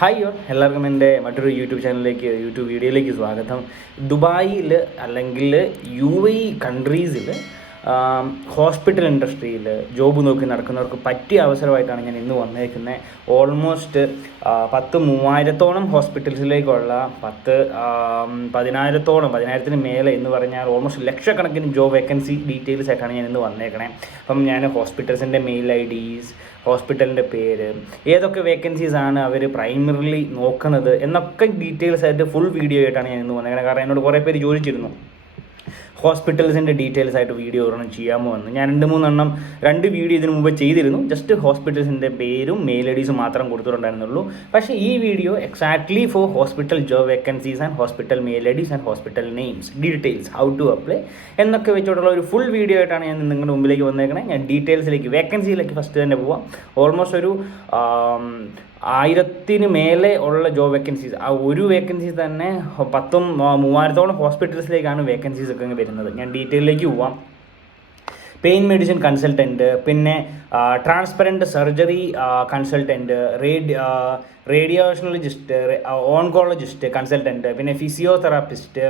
Hi എല്ലാവർക്കും എൻ്റെ മറ്റൊരു യൂട്യൂബ് വീഡിയോയിലേക്ക് സ്വാഗതം. ദുബായിൽ അല്ലെങ്കിൽ UAE കൺട്രീസിൽ ഹോസ്പിറ്റൽ ഇൻഡസ്ട്രിയിൽ ജോബ് നോക്കി നടക്കുന്നവർക്ക് പറ്റിയ അവസരമായിട്ടാണ് ഞാൻ ഇന്ന് വന്നേക്കുന്നത്. ഓൾമോസ്റ്റ് 10,000-3,000 ഹോസ്പിറ്റൽസിലേക്കുള്ള 10,000-10,000 മേലെ എന്ന് പറഞ്ഞാൽ ഓൾമോസ്റ്റ് ലക്ഷക്കണക്കിന് ജോബ് വേക്കൻസി ഡീറ്റെയിൽസ് ആയിട്ടാണ് ഞാൻ ഇന്ന് വന്നേക്കണേ. അപ്പം ഞാൻ ഹോസ്പിറ്റൽസിൻ്റെ മെയിൽ IDs, ഹോസ്പിറ്റലിൻ്റെ പേര്, ഏതൊക്കെ വേക്കൻസീസാണ് അവർ പ്രൈമറിലി നോക്കുന്നത് എന്നൊക്കെ ഡീറ്റെയിൽസ് ആയിട്ട് ഫുൾ വീഡിയോ ആയിട്ടാണ് ഞാൻ ഇന്ന് വന്നേക്കുന്നത്. കാരണം എന്നോട് കുറേ പേര് ചോദിച്ചിരുന്നു ഹോസ്പിറ്റൽസിൻ്റെ ഡീറ്റെയിൽസ് ആയിട്ട് വീഡിയോ ഒരെണ്ണം ചെയ്യാമോ എന്ന്. ഞാൻ 2 വീഡിയോ ഇതിനു മുമ്പ് ചെയ്തിരുന്നു. ജസ്റ്റ് ഹോസ്പിറ്റൽസിൻ്റെ പേരും മെയിൽ IDs മാത്രം കൊടുത്തിട്ടുണ്ടായിരുന്നുള്ളൂ. പക്ഷേ ഈ video exactly for hospital job vacancies and hospital mail IDs and hospital names, details, how to apply എന്നൊക്കെ വെച്ചിട്ടുള്ള ഒരു ഫുൾ വീഡിയോ ആയിട്ടാണ് ഞാൻ നിങ്ങളുടെ മുമ്പിലേക്ക് വന്നേക്കണേ. ഞാൻ ഡീറ്റെയിൽസിലേക്ക്, വേക്കൻസിയിലേക്ക് ഫസ്റ്റ് തന്നെ പോവാം. ഓൾമോസ്റ്റ് ഒരു 1000 മേലെ ഉള്ള ജോബ് വേക്കൻസീസ്, ആ ഒരു വേക്കൻസീസ് തന്നെ 3,000 ഹോസ്പിറ്റൽസിലേക്കാണ് വേക്കൻസീസ് ഒക്കെ വരുന്നത്. ഞാൻ ഡീറ്റെയിലേക്ക് പോവാം. പെയിൻ മെഡിസിൻ കൺസൾട്ടൻറ്റ്, പിന്നെ transparent surgery consultant, radiologist, oncologist consultant, പിന്നെ physiotherapist,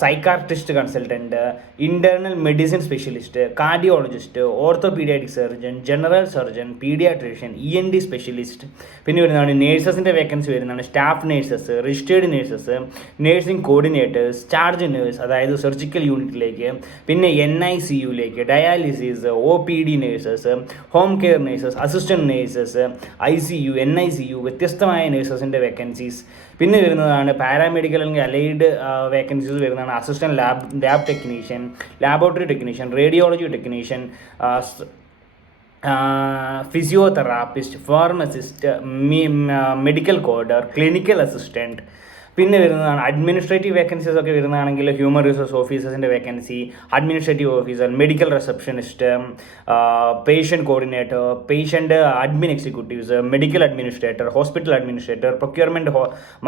psychiatrist consultant, internal medicine specialist, cardiologist, orthopaedic surgeon, general surgeon, paediatrician, ENT specialist. പിന്നെ വരുന്നതാണ് നേഴ്സസിൻ്റെ വേക്കൻസി വരുന്നതാണ് staff nurses, registered nurses, nursing coordinators, charge nurse, അതായത് surgical യൂണിറ്റിലേക്ക്, പിന്നെ NICUലേക്ക്, dialysis, OPD nurses, home care nurses, assistant nurses, ICU, NICU, വ്യത്യസ്തമായ നേഴ്സസിൻ്റെ വേക്കൻസീസ്. പിന്നെ വരുന്നതാണ് പാരാമെഡിക്കൽ അല്ലെങ്കിൽ അലൈഡ് വേക്കൻസീസ് വരുന്നതാണ് assistant lab technician, laboratory technician, radiology technician, physiotherapist, pharmacist, medical coder, clinical assistant. പിന്നെ വരുന്നതാണ് അഡ്മിനിസ്ട്രേറ്റീവ് വേക്കൻസീസ് ഒക്കെ വരുന്നതാണെങ്കിൽ ഹ്യൂമൻ റിസോഴ്സ് ഓഫീസേഴ്സിൻ്റെ vacancy, administrative officer, medical receptionist, patient coordinator, patient admin executives, medical administrator, hospital administrator, procurement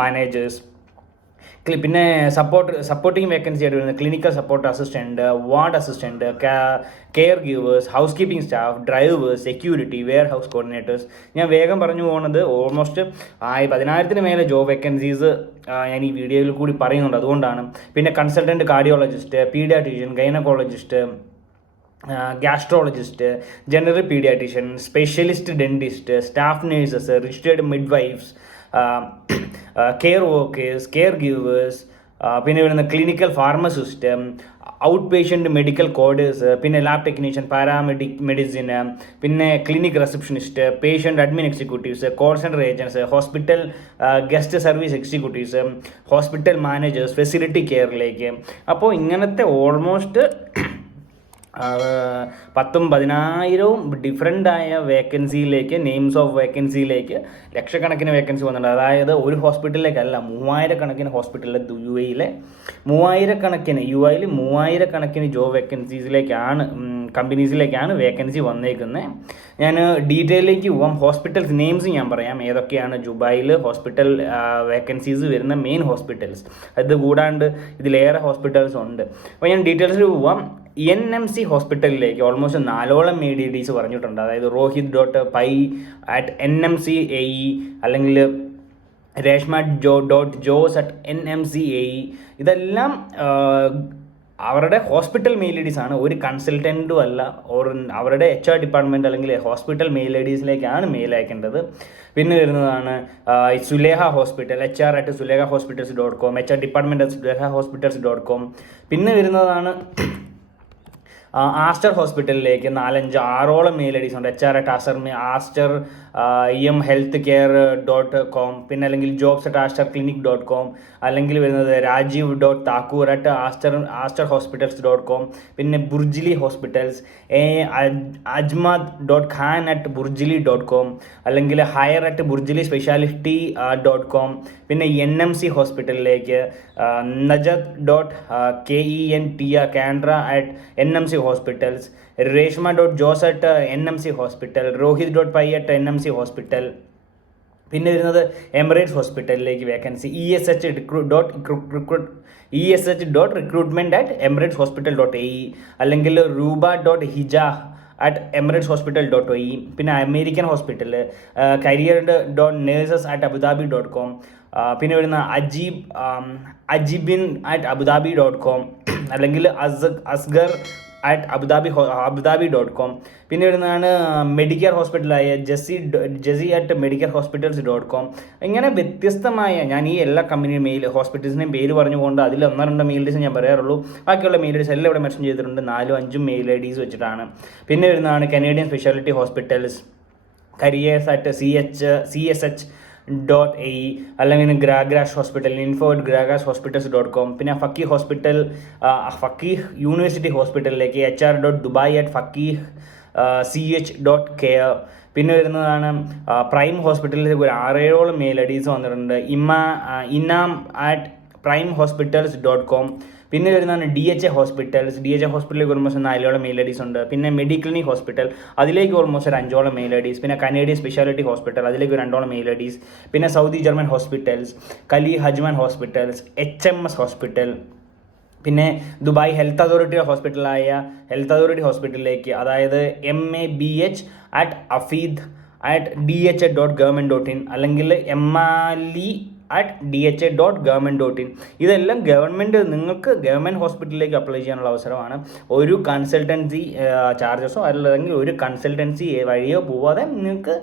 managers. പിന്നെ supporting vacancy ആയിട്ട് വരുന്നത് clinical support assistant, ward assistant, caregivers, housekeeping staff, drivers, security, warehouse coordinators. ഞാൻ വേഗം പറഞ്ഞു പോകുന്നത് almost 10,000 മേലെ job vacancies ഞാൻ ഈ വീഡിയോയിൽ കൂടി പറയുന്നുണ്ട്, അതുകൊണ്ടാണ്. പിന്നെ consultant cardiologist, paediatrician, gynaecologist, gastrologist, general paediatrician, specialist dentist, staff nurses, registered midwifes, care workers, caregivers. പിന്നെ വരുന്ന clinical pharmacist, outpatient medical coders, പിന്നെ ലാബ് ടെക്നീഷ്യൻ, മെഡിസിൻ, പിന്നെ clinic receptionist, patient admin executives, call centre agents, hospital guest service executives, hospital managers, facility കെയറിലേക്ക്. അപ്പോൾ ഇങ്ങനത്തെ almost 10,000-10,000 ഡിഫറെൻ്റായ വേക്കൻസിയിലേക്ക്, names of വേക്കൻസിയിലേക്ക് ലക്ഷക്കണക്കിന് വേക്കൻസി വന്നിട്ടുണ്ട്. അതായത് ഒരു ഹോസ്പിറ്റലിലേക്കല്ല, 3,000 കണക്കിന് ഹോസ്പിറ്റലിൽ UAEയിൽ 3,000 കണക്കിന് ജോബ് വേക്കൻസീസിലേക്കാണ്, കമ്പനീസിലേക്കാണ് വേക്കൻസി വന്നേക്കുന്നത്. ഞാൻ ഡീറ്റെയിലേക്ക് പോവാം. ഹോസ്പിറ്റൽസ് നെയിംസ് ഞാൻ പറയാം, ഏതൊക്കെയാണ് ദുബായിൽ ഹോസ്പിറ്റൽ വേക്കൻസീസ് വരുന്ന മെയിൻ ഹോസ്പിറ്റൽസ്. അത് കൂടാണ്ട് ഇതിലേറെ ഹോസ്പിറ്റൽസ് ഉണ്ട്. അപ്പോൾ ഞാൻ ഡീറ്റെയിൽസിൽ പോവാം. NMC ഹോസ്പിറ്റലിലേക്ക് ഓൾമോസ്റ്റ് 4 മെയിൽ IDs പറഞ്ഞിട്ടുണ്ട്. അതായത് rohit.pai@NMC.ae, അല്ലെങ്കിൽ reshma.jos@NMC.ae. ഇതെല്ലാം അവരുടെ ഹോസ്പിറ്റൽ മെയിൽ IDs ആണ്, ഒരു കൺസൾട്ടൻറ്റും അല്ല. അവരുടെ HR ഡിപ്പാർട്ട്മെൻറ്റ് അല്ലെങ്കിൽ ഹോസ്പിറ്റൽ മെയിൽ IDsലേക്കാണ് മെയിൽ അയക്കേണ്ടത്. പിന്നെ വരുന്നതാണ് Suleha hospital, HR@sulehahospitals.com, HR department@sulehahospitals.com. പിന്നെ വരുന്നതാണ് ആസ്റ്റർ ഹോസ്പിറ്റലിലേക്ക് 4-5-6 മെയിൽ IDs ഉണ്ട്. HR@aster emhealthcare.com, പിന്നെ അല്ലെങ്കിൽ jobs@asterclinic.com, അല്ലെങ്കിൽ വരുന്നത് rajiv.thakur@asterhospitals.com, പിന്നെ ബുർജിലി ഹോസ്പിറ്റൽസ്, ajmad.khan@burjili.com, അല്ലെങ്കിൽ hire@burjili-speciality.com. പിന്നെ NMC ഹോസ്പിറ്റലിലേക്ക് najat.kentr@NMC hospitals, reshma.jos@NMC hospital, rohit.pai@NMC hospital. പിന്നെ വരുന്നത് എമിറേറ്റ്സ് ഹോസ്പിറ്റലിലേക്ക് വേക്കൻസി, ESH.recruitment@emirates hospital.ae, അല്ലെങ്കിൽ ruba.hija emirates.hospital.ie, പിന്നെ അമേരിക്കൻ ഹോസ്പിറ്റൽ career.nurses@abudabi.com, പിന്നെ വരുന്ന അജിബിൻ@abudabi.com, അല്ലെങ്കിൽ asgar@abudabi.com, പിന്നെ വരുന്നതാണ് മെഡിക്കൽ ഹോസ്പിറ്റലായ jesse@medicalhospitals.com. ഇങ്ങനെ വ്യത്യസ്തമായ, ഞാൻ ഈ എല്ലാ കമ്പനി മെയിൽ ഹോസ്പിറ്റൽസിൻ്റെയും പേര് പറഞ്ഞുകൊണ്ട് അതിൽ 1-2 മെയിൽ ഐഡീസ് ഞാൻ പറയാറുള്ളൂ. ബാക്കിയുള്ള മെയിൽ ഐഡീസ് എല്ലാം ഇവിടെ മെൻഷൻ ചെയ്തിട്ടുണ്ട്, 4-5 മെയിൽ ഐഡീസ് വെച്ചിട്ടാണ്. പിന്നെ വരുന്നതാണ് കനേഡിയൻ സ്പെഷ്യാലിറ്റി ഹോസ്പിറ്റൽസ്, careers@csh.ae, അല്ലെങ്കിൽ ഗ്രാഗ്രാഷ് ഹോസ്പിറ്റൽ info@gragrashhospitals.com, പിന്നെ ഫക്കീഹ് ഹോസ്പിറ്റൽ, ഫക്കീഹ് യൂണിവേഴ്സിറ്റി ഹോസ്പിറ്റലിലേക്ക് hr.dubai@faqih.ch.care. പിന്നെ വരുന്നതാണ് പ്രൈം ഹോസ്പിറ്റലിലേക്ക് ഒരു 6-7 മെയിൽ ഐഡീസ് വന്നിട്ടുണ്ട്, inam@primehospitals.com. പിന്നെ വരുന്നതാണ് DHA ഹോസ്പിറ്റലിലേക്ക് ഓൾമോസ്റ്റ് 4 മെയിൽ ഐഡീസ് ഉണ്ട്. പിന്നെ മെഡിക്ലിനിക് ഹോസ്പിറ്റൽ, അതിലേക്ക് ഓൾമോസ്റ്റ് ഒരു 5 മെയിൽ ഐഡീസ്. പിന്നെ കനേഡിയൻ സ്പെഷ്യാലിറ്റി ഹോസ്പിറ്റൽ, അതിലേക്ക് 2 മെയിൽ ഐഡീസ്. പിന്നെ സൗദി ജർമ്മൻ ഹോസ്പിറ്റൽസ്, കലി ഹജ്മാൻ ഹോസ്പിറ്റൽസ്, HMS ഹോസ്പിറ്റൽ. പിന്നെ ദുബായ് ഹെൽത്ത് അതോറിറ്റി ഹോസ്പിറ്റലിലേക്ക്, അതായത് mabh@afid@dha.government.in, അല്ലെങ്കിൽ mali@dha.government.in. ഇതെല്ലാം നിങ്ങൾക്ക് ഗവൺമെൻറ് ഹോസ്പിറ്റലിലേക്ക് അപ്ലൈ ചെയ്യാനുള്ള അവസരമാണ്. ഒരു കൺസൾട്ടൻസി ചാർജസോ അല്ലെങ്കിൽ ഒരു കൺസൾട്ടൻസി വഴിയോ പോവാതെ നിങ്ങൾക്ക്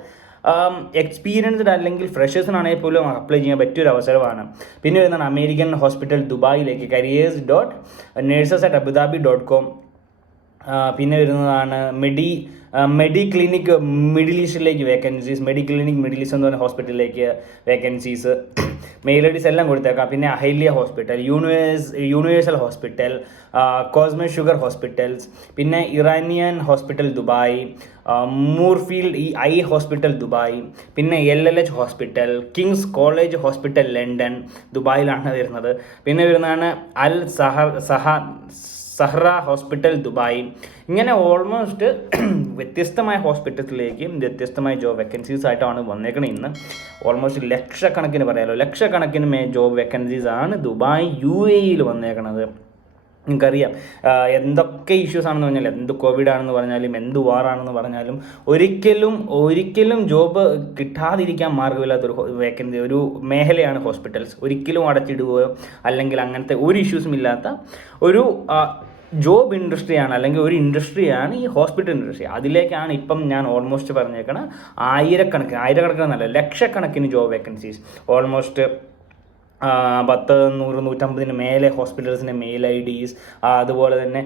എക്സ്പീരിയൻസ്ഡ് അല്ലെങ്കിൽ ഫ്രഷേഴ്സിനാണെങ്കിൽ പോലും അപ്ലൈ ചെയ്യാൻ പറ്റിയൊരു അവസരമാണ്. പിന്നെ വരുന്നതാണ് അമേരിക്കൻ ഹോസ്പിറ്റൽ ദുബായിലേക്ക്, careers.nurses@abudabi.com. പിന്നെ വരുന്നതാണ് മെഡിക്ലിനിക് മിഡിൽ ഈസ്റ്റിലേക്ക് വേക്കൻസീസ്, മെഡിക്ലിനിക് മിഡിൽ ഈസ്റ്റ് എന്ന് പറഞ്ഞ ഹോസ്പിറ്റലിലേക്ക് വേക്കൻസീസ്. മെയിൽ ഐഡീസ് എല്ലാം കൊടുത്തേക്കാം. പിന്നെ Ahalia hospital, Universal hospital, Cosmesurge hospitals, പിന്നെ Iranian hospital Dubai, Moorfield eye hospital Dubai, പിന്നെ LLH hospital, King's College Hospital London, ദുബായിലാണ് വരുന്നത്. പിന്നെ വരുന്നതാണ് സഹ്റ ഹോസ്പിറ്റൽ ദുബായ്. ഇങ്ങനെ ഓൾമോസ്റ്റ് വ്യത്യസ്തമായ ഹോസ്പിറ്റൽസിലേക്കും വ്യത്യസ്തമായ ജോബ് വേക്കൻസീസ് ആയിട്ടാണ് വന്നേക്കണത്. ഇന്ന് ഓൾമോസ്റ്റ് ലക്ഷക്കണക്കിന് ജോബ് വേക്കൻസീസ് ആണ് ദുബായ് UAE വന്നേക്കണത്. നിങ്ങൾക്കറിയാം എന്തൊക്കെ ഇഷ്യൂസ് ആണെന്ന് പറഞ്ഞാലും, എന്ത് കോവിഡ് ആണെന്ന് പറഞ്ഞാലും, എന്ത് വാറാണെന്ന് പറഞ്ഞാലും, ഒരിക്കലും ജോബ് കിട്ടാതിരിക്കാൻ മാർഗ്ഗമില്ലാത്തൊരു വേക്കൻസി, ഒരു മേഖലയാണ് ഹോസ്പിറ്റൽസ്. ഒരിക്കലും അടച്ചിടുകയോ അല്ലെങ്കിൽ അങ്ങനത്തെ ഒരു ഇഷ്യൂസും ഇല്ലാത്ത ഒരു ജോബ് ഇൻഡസ്ട്രിയാണ്, അല്ലെങ്കിൽ ഒരു ഇൻഡസ്ട്രിയാണ് ഈ ഹോസ്പിറ്റൽ ഇൻഡസ്ട്രി. അതിലേക്കാണ് ഇപ്പം ഞാൻ ഓൾമോസ്റ്റ് പറഞ്ഞേക്കണം ആയിരക്കണക്കിന് ലക്ഷക്കണക്കിന് ജോബ് വേക്കൻസീസ്, ഓൾമോസ്റ്റ് 100-150 മേലെ ഹോസ്പിറ്റൽസിൻ്റെ മെയിൽ ഐഡീസ്, അതുപോലെ തന്നെ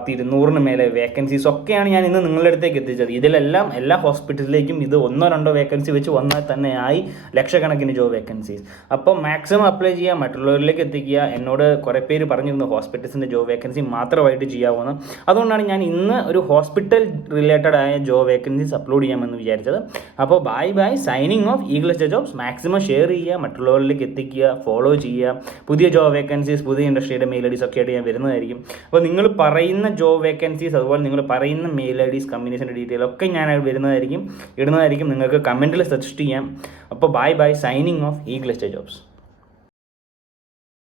200 മേലെ വേക്കൻസീസ് ഒക്കെയാണ് ഞാൻ ഇന്ന് നിങ്ങളുടെ അടുത്തേക്ക് എത്തിച്ചത്. ഇതിലെല്ലാം എല്ലാ ഹോസ്പിറ്റലിലേക്കും ഇത് 1-2 വേക്കൻസി വെച്ച് വന്നാൽ തന്നെ ആയി ലക്ഷക്കണക്കിന് ജോബ് വേക്കൻസീസ്. അപ്പോൾ മാക്സിമം അപ്ലൈ ചെയ്യുക, മറ്റുള്ളവരിലേക്ക് എത്തിക്കുക. എന്നോട് കുറേ പേര് പറഞ്ഞിരുന്നു ഹോസ്പിറ്റൽസിൻ്റെ ജോബ് വേക്കൻസി മാത്രമായിട്ട് ചെയ്യാവുന്ന. അതുകൊണ്ടാണ് ഞാൻ ഇന്ന് ഒരു ഹോസ്പിറ്റൽ റിലേറ്റഡ് ആയ ജോബ് വേക്കൻസീസ് അപ്ലോഡ് ചെയ്യാമെന്ന് വിചാരിച്ചത്. അപ്പോൾ bye signing off Eagles jobs. Maximum share ചെയ്യുക, മറ്റുള്ളവരിലേക്ക് എത്തിക്കുക, ഫോളോ ചെയ്യുക. പുതിയ ജോബ് വേക്കൻസീസ്, പുതിയ ഇൻഡസ്ട്രിയുടെ മെയിൽ ഐഡീസ് ഒക്കെ ആയിട്ട് ഞാൻ വരുന്നതായിരിക്കും. അപ്പോൾ നിങ്ങൾ പറയുന്ന ജോബ് വേക്കൻസീസ്, അതുപോലെ നിങ്ങൾ പറയുന്ന മെയിൽ ഐഡീസ്, കമ്പനീസിൻ്റെ ഡീറ്റെയിൽ ഒക്കെ ഞാൻ ഇടുന്നതായിരിക്കും. നിങ്ങൾക്ക് കമൻറ്റിൽ സജസ്റ്റ് ചെയ്യാം. അപ്പോൾ bye signing off Eagles jobs.